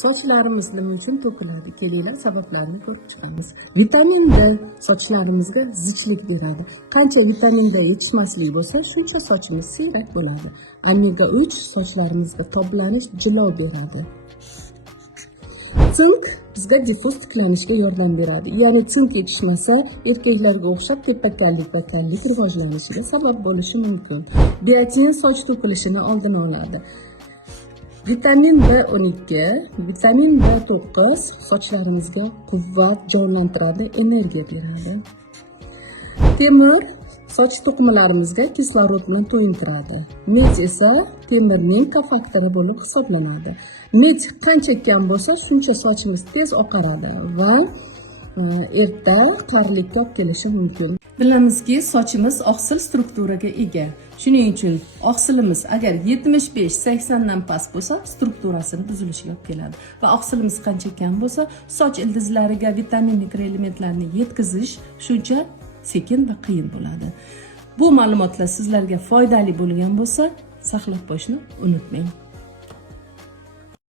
Sochlarimiz nima uchun to'kiladi? Kelinglar sabablarini ko'rib chiqamiz. Vitamin D sochlarimizga zichlik beradi. Qancha vitamin D yetishmasligi bo'lsa, shuncha sochimiz siyrak bo'ladi. Omega 3 sochlarimizga toblanish, jilo beradi. Sink bizga diffuz tiklanishga yordam beradi. Ya'ni sink yetishmasa, erkaklarga o'xshab teppakallik va kallik rivojlanishiga sabab bo'lishi mumkin. Biotin soch to'kilishini oldini oladi. Vitamin B12, vitamin B9 sochlarimizga quvvat, jonlantiradi, energiya beradi. Temir soch to'qimalarimizga kislorodni to'yintiradi. Med esa temirning kofaktori bo'lib hisoblanadi. Med qancha kam bo'lsa, shuncha sochimiz tez oqaradi va erta qarilikka olib kelishi mumkin. Bilamizki, sochimiz oqsil strukturaga ega. Shuning uchun oqsilimiz agar 75-80 dan past bo'lsa, strukturasini buzilishiga olib keladi. Va oqsilimiz qancha kam bo'lsa, soch ildizlariga vitamin mikroelementlarni yetkazish shuncha sekin va qiyin bo'ladi. Bu ma'lumotlar sizlarga foydali bo'lgan bo'lsa, saqlab qo'yishni unutmang.